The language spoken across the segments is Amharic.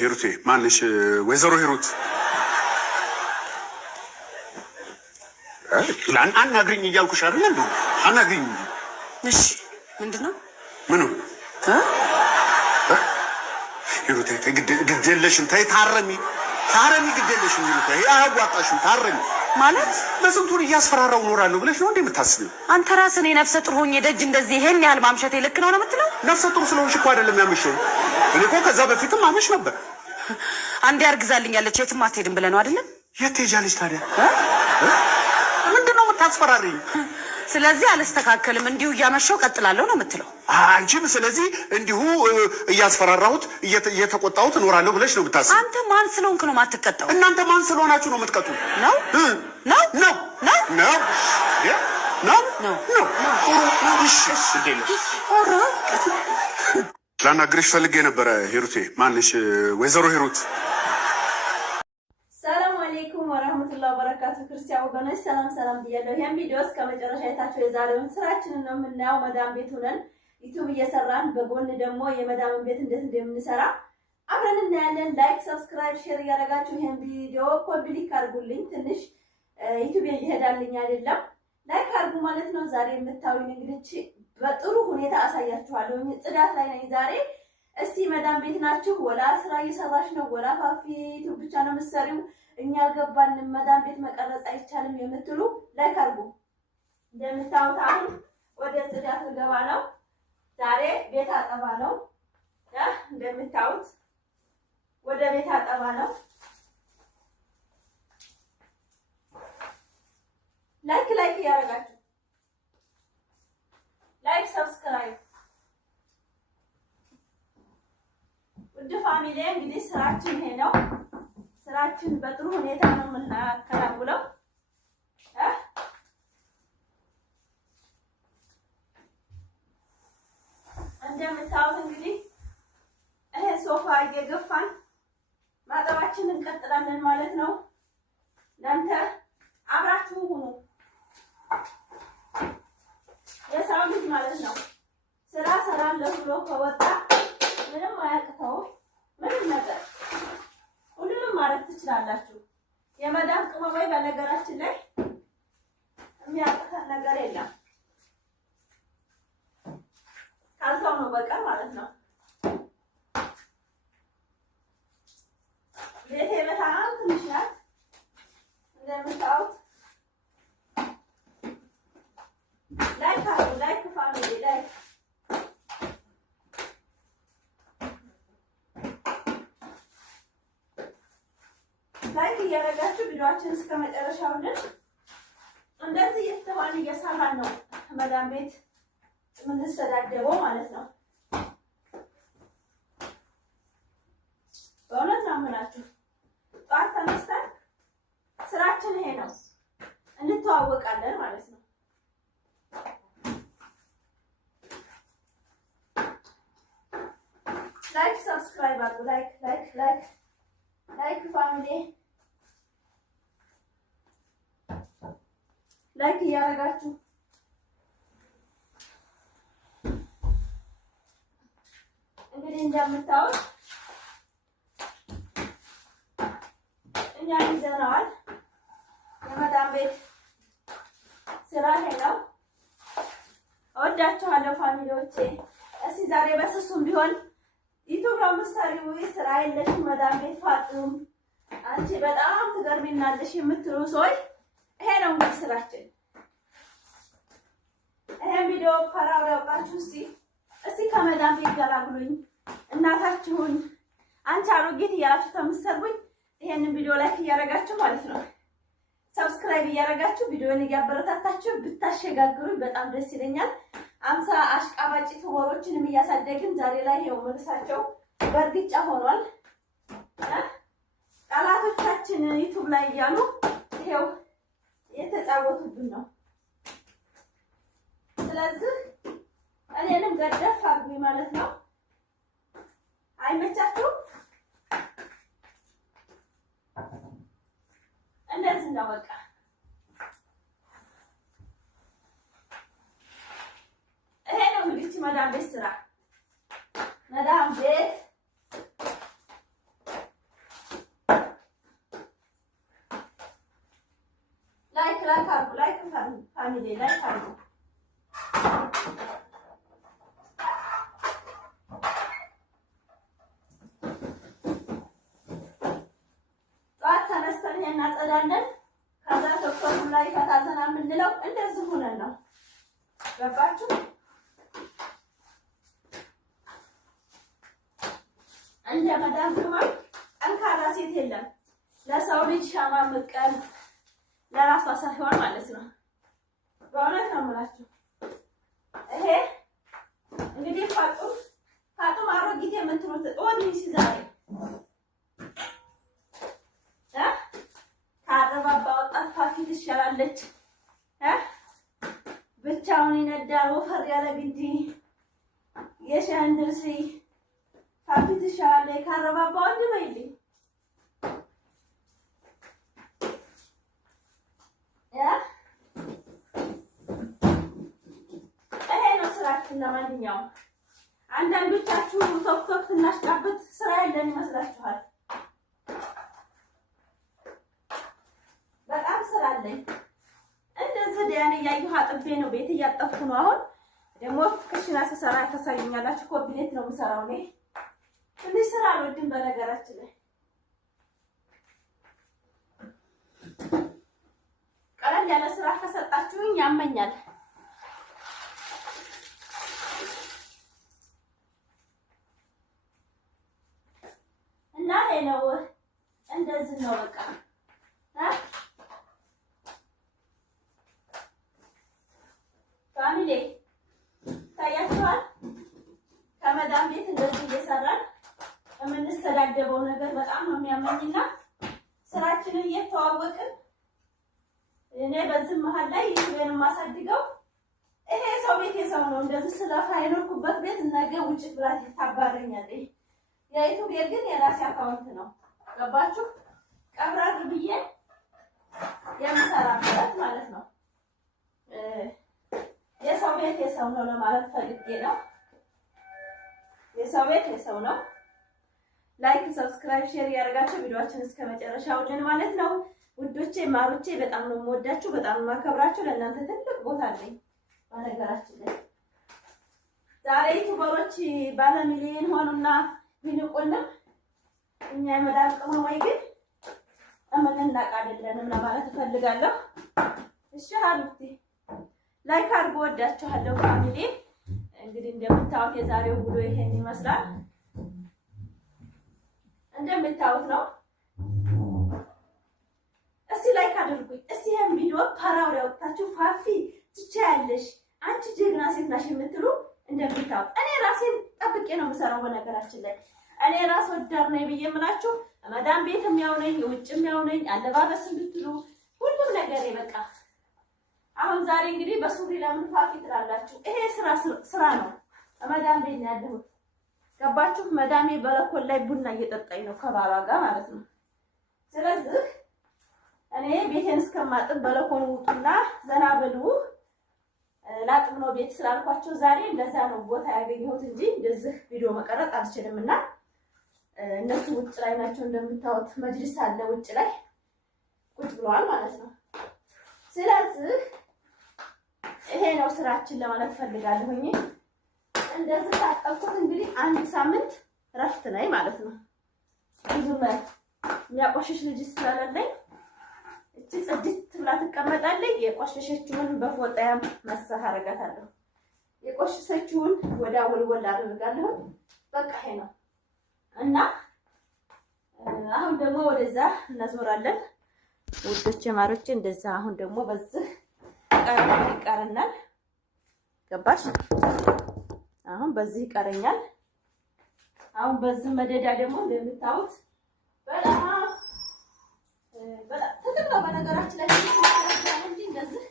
ሂሩቴ ማንሽ ወይዘሮ ሂሩት አናግሪኝ እያልኩሽ አይደል እንዴ? አናግሪኝ። እሺ ምንድነው? ምኑ ሂሩቴ ግድ የለሽም ተይ፣ ታረሚ ግድ የለሽም ሂሩቴ፣ አያዋጣሽም፣ ታረሚ ማለት በስንቱን እያስፈራራው እኖራለሁ ብለሽ ነው እንዴ የምታስቢው? አንተ ራስህ እኔ ነፍሰ ጡር ሆኜ ደጅ እንደዚህ ይሄን ያህል ማምሸቴ ልክ ነው የምትለው? ነፍሰ ጡር ስለሆንሽ እኮ አይደለም ያመሸው። እኔ እኮ ከዛ በፊትም አመሽ ነበር። አንዴ አርግዛልኛለች የትም አትሄድም ብለህ ነው አይደለም? የት ትሄጃለሽ ታዲያ? ምንድን ነው የምታስፈራሪኝ? ስለዚህ አልስተካከልም እንዲሁ እያመሸው ቀጥላለሁ ነው የምትለው? አንቺም ስለዚህ እንዲሁ እያስፈራራሁት እየተቆጣሁት እኖራለሁ ብለሽ ነው የምታስበው? አንተ ማን ስለሆንክ ነው የማትቀጣው? እናንተ ማን ስለሆናችሁ ነው የምትቀጡ? ነው ነው ነው ነው ነው ነው ነው ነው። እሺ ላናግርሽ ፈልጌ ነበረ ሂሩቴ። ማንሽ ወይዘሮ ሂሩት? ሰላም አለይኩም ወራህመቱላሂ ወበረካቱ። ክርስቲያን ወገኖች ሰላም ብያለሁ። ይሄን ቪዲዮ እስከ መጨረሻ አይታችሁ የዛሬውን ስራችንን ነው የምናየው። መዳም ቤት ሆነን ዩቲዩብ እየሰራን በጎን ደግሞ የመዳምን ቤት እንዴት እንደምንሰራ አብረን እናያለን። ላይክ፣ ሰብስክራይብ፣ ሼር እያደረጋችሁ ይሄን ቪዲዮ ኮምፕሊት አድርጉልኝ። ትንሽ ዩቲዩብ እየሄዳልኝ አይደለም፣ ላይክ አድርጉ ማለት ነው። ዛሬ የምታዩኝ እንግዲህ በጥሩ ሁኔታ አሳያችኋለሁ። ጽዳት ላይ ነኝ ዛሬ። እስቲ መዳም ቤት ናችሁ ወላ ስራ እየሰራሽ ነው ወላ ፋፊ ዩቲዩብ ብቻ ነው የምትሰሪው እኛ አልገባንም መዳም ቤት መቀረጽ አይቻልም የምትሉ ላይክ አድርጉ። እንደምታዩት አሁን ወደ ጽዳት ልገባ ነው። ዛሬ ቤት አጠባ ነው። እንደምታዩት ወደ ቤት አጠባ ነው። ላይክ ያደርጋችሁ፣ ላይክ ሰብስክራይብ። ውድ ፋሚሊ እንግዲህ ስራችን ይሄ ነው። ስራችን በጥሩ ሁኔታ ነው የምናከናውነው። እንደምታዩት እንግዲህ ይሄ ሶፋ እየገፋን ማጠባችንን እንቀጥላለን ማለት ነው። እናንተ አብራችሁ ሁኑ። የሰው ልጅ ማለት ነው ስራ ሰራለሁ ብሎ ከወጣ ምንም አያቅተውም። ምንም ነገር ሁሉንም ማድረግ ትችላላችሁ። የመዳም ቅመሞች በነገራችን ላይ የሚያቅተን ነገር የለም ካልሰው ነው በቀር ማለት ነው። ቤቴ በጣም ትንሽ ናት እንደምታዩት። ላይክ አድርጉ፣ ላይክ ፋሚሊ ላይክ ላይክ እያደረጋችሁ ቪዲዮአችንን እስከ መጨረሻው ድረስ እንደዚህ እየተባለ እየሰራን ነው መዳም ቤት የምንሰዳደበው ማለት ነው። በእውነት ነው የምላችሁ። ጠዋት ተነስተን ስራችን ይሄ ነው፣ እንተዋወቃለን ማለት ነው። ላይክ ሰብስክራይብ አድርጉ። ላይክ ፋሚሊ ላይክ እያደረጋችሁ እንግዲህ እንደምታዩት እኛ ይዘነዋል። የመዳም ቤት ስራ ሄለው እወዳችኋለሁ ፋሚሊዎቼ። እስቲ ዛሬ በስሱም ቢሆን ዩቲዩብ ነው የምትሰሪው ስራ የለሽም መዳም ቤት ፋጡም አንቺ በጣም ትገርሚናለሽ የምትሉ ሰዎች ይሄ ነው እንግዲህ ስራችን። ይሄን ቪዲዮ ፈራው ያውቃችሁ እስቲ ከመዳም ቤት ገላግሉኝ። እናታችሁን አንቺ አሮጌት እያላችሁ ተምሰርቡኝ። ይሄንን ቪዲዮ ላይክ እያደረጋችሁ ማለት ነው ሰብስክራይብ እያደረጋችሁ ቪዲዮን እያበረታታችሁ ብታሸጋግሩኝ በጣም ደስ ይለኛል። 50 አሽቃባጭ ትወሮችንም እያሳደግን ዛሬ ላይ ይሄው መልሳቸው በእርግጫ ሆኗል። ቃላቶቻችን ዩቲዩብ ላይ እያሉ ይሄው የተጫወቱብን ነው። ስለዚህ እኔንም ገደፍ አድርጉኝ ማለት ነው። አይመቻችሁም? እንደዚህ ነው በቃ። ይሄ ነው እንግዲህ መዳም ቤት ስራ። መዳም ቤት ፋሚሊ ላይ ታርጉ። ጠዋት ተነስተን እናጸዳለን። ከዛ ቶክቶክ ላይ ፈታዘና የምንለው እንደዚህ ሆነን ነው። ገባችሁ? እንደ መዳም ቅመም ጠንካራ ሴት የለም። ለሰው ልጅ ሻማ መቀል ለራሷ ሳይሆን ማለት ነው። በእውነት ነው የምላችሁ። ይሄ እንግዲህ ፋጡም አሮጊት የምትሉት ኦዲንስ ዛሬ ከአረባባ ወጣት ፋፊ ትሻላለች። ብቻውን ይነዳል ወፈር ያለ ግዲ የሻንድርሲ ፋፊ ትሻላለች። ከአረባባ ወንድ በይልኝ ይሄ ነው ስራችን። ለማንኛውም አንዳንዶቻችሁ ቶክቶክ ትናሽቃበት ስራ ያለን ይመስላችኋል። በጣም ስራ አለኝ። እንደዚህ ዲያኔ እያየሁ አጥቤ ነው ቤት እያጠብኩ ነው። አሁን ደግሞ ክሽና ስሰራ ታሳዩኛላችሁ። ኮምቢኔት ነው የምሰራው እኔ። ትንሽ ስራ አልወድም በነገራችን ላይ። ቀለል ያለ ስራ ከሰጣችሁኝ ያመኛል። እና ይሄ ነው እንደዚህ ነው በቃ ፋሚሊ ታያችኋል። ከመዳም ቤት እንደዚህ እየሰራን የምንስተዳደበው ነገር በጣም ነው የሚያመኝና ስራችንን እየተዋወቅን እኔ በዚህ መሀል ላይ ይሄን ማሳድገው ይሄ ሰው ቤት የሰው ነው። እንደዚህ ስለፋ የኖርኩበት ቤት ነገ ውጭ ብላት ታባረኛለች። የዩቲዩብ ግን የራሴ አካውንት ነው። ገባችሁ? ቀብራር ብዬ የምሰራበት ማለት ነው። የሰው ቤት የሰው ነው ለማለት ፈልጌ ነው። የሰው ቤት የሰው ነው። ላይክ፣ ሰብስክራይብ፣ ሼር ያደርጋችሁ ቪዲዮአችን እስከ መጨረሻው ልን ማለት ነው። ውዶቼ ማሮቼ በጣም ነው የምወዳችሁ፣ በጣም ነው የማከብራችሁ። ለእናንተ ትልቅ ቦታ አለኝ። በነገራችን ላይ ዛሬ ዩቲዩበሮች ባለ ሚሊዮን ሆኑና ቢንቁና እኛ የመዳም ቅመሞች ግን እምንናቅ አይደለንም ለማለት እፈልጋለሁ። እሺ ሀሉቲ ላይክ አድርጎ ወዳችኋለሁ ፋሚሊ። እንግዲህ እንደምታዩት የዛሬው ውሎ ይሄን ይመስላል። እንደምታዩት ነው። እስቲ ላይክ አድርጉኝ። እስቲ ይሄን ቪዲዮ ፓራው ያወጣችሁ ፋፊ ትቻያለሽ አንቺ ጀግና ሴት ናሽ የምትሉ እንደምታዩት እኔ ራሴን ጠብቄ ነው የምሰራው። በነገራችን ላይ እኔ ራስ ወዳድ ነኝ ብዬ የምላችሁ መዳም ቤት የሚያውነኝ ውጭ የሚያውነኝ አለባበስ ብትሉ ሁሉም ነገር ይበቃ። አሁን ዛሬ እንግዲህ በሱሪ ለምን ፋፊ ትላላችሁ? ይሄ ስራ ነው። መዳም ቤት ነው ያለሁት። ገባችሁ? መዳሜ በለኮል ላይ ቡና እየጠጣኝ ነው ከባሏ ጋር ማለት ነው። ስለዚህ እኔ ቤቴን እስከማጥብ በለኮል ውጡና ዘና በሉ ላጥብ ነው ቤት ስላልኳቸው ዛሬ እንደዛ ነው ቦታ ያገኘሁት እንጂ እንደዚህ ቪዲዮ መቀረጥ አልችልምና እነሱ ውጭ ላይ ናቸው። እንደምታዩት መጅሊስ አለ ውጭ ላይ ቁጭ ብለዋል ማለት ነው። ስለዚህ ይሄ ነው ስራችን ለማለት ፈልጋለሁኝ። እንደዚህ ታጠብኩት እንግዲህ አንድ ሳምንት ረፍት ነኝ ማለት ነው። ብዙ የሚያቆሽሽ ልጅ ስላለኝ እቺ ጽድት ብላ ትቀመጣለች። የቆሸሸችውን በፎጣያም መስህ አደርጋታለሁ። የቆሸሸችውን ወዳ ወልወል አደርጋለሁ። በቃ ይሄ ነው እና አሁን ደግሞ ወደዛ እናዞራለን ውዶቼ ማሮቼ። እንደዛ አሁን ደግሞ በዚህ ይቀርናል። ገባሽ? አሁን በዚህ ይቀረኛል። አሁን በዚህ መደዳ ደግሞ እንደምታዩት በጣም ትልቅ ነው። በነገራችን ላይ እንጂ እንደዚህ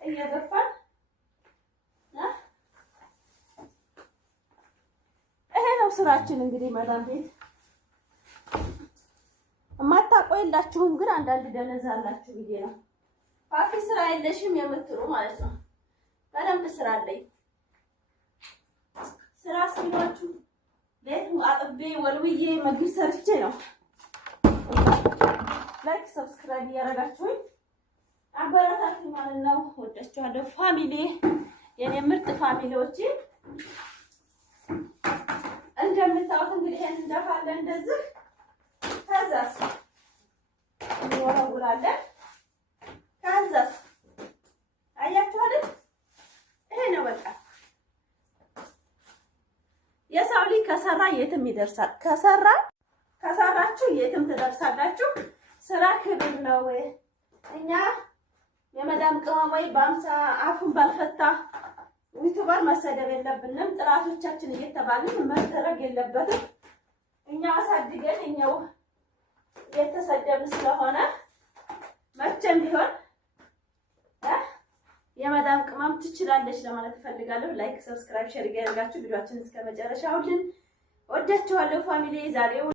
እየገፋን ይሄ ነው ስራችን። እንግዲህ መዳም ቤት የማታውቀው የላችሁም፣ ግን አንዳንድ ደነዛ አላችሁ ብዬ ነው። ፋፊ ስራ የለሽም የምትሉ ማለት ነው። በደንብ ስራ አለኝ። ስራ ሲሏችሁ ቤት አጥቤ ወልውዬ ምግብ ሰርቼ ነው። ላይክ ሰብስክራይብ እያደረጋችሁኝ አበረታቱ ማለት ነው። ወዳችኋለሁ ፋሚሊ፣ የኔ ምርጥ ፋሚሊዎች። እንደምታውቁት እንግዲህ ይሄን እንደፋለን እንደዚህ ከዛስ እንወረውራለን። ከዛስ አያችሁ አይደል? ይሄ ነው በቃ። የሰው ልጅ ከሰራ የትም ይደርሳል። ከሰራችሁ የትም ትደርሳላችሁ። ስራ ክብር ነው። እኛ የመዳም ቅመሞች በአምሳ አፉን ባልፈታ ዩቲዩበር መሰደብ የለብንም። ጥራቶቻችን እየተባልን መደረግ የለበትም። እኛ አሳድገን እኛው የተሰደብን ስለሆነ መቼም ቢሆን የመዳም ቅመም ትችላለች ለማለት እፈልጋለሁ። ላይክ፣ ሰብስክራይብ፣ ሼር እያደረጋችሁ ቪዲዮአችንን እስከ መጨረሻው ወዳችኋለሁ ፋሚሊ ዛሬው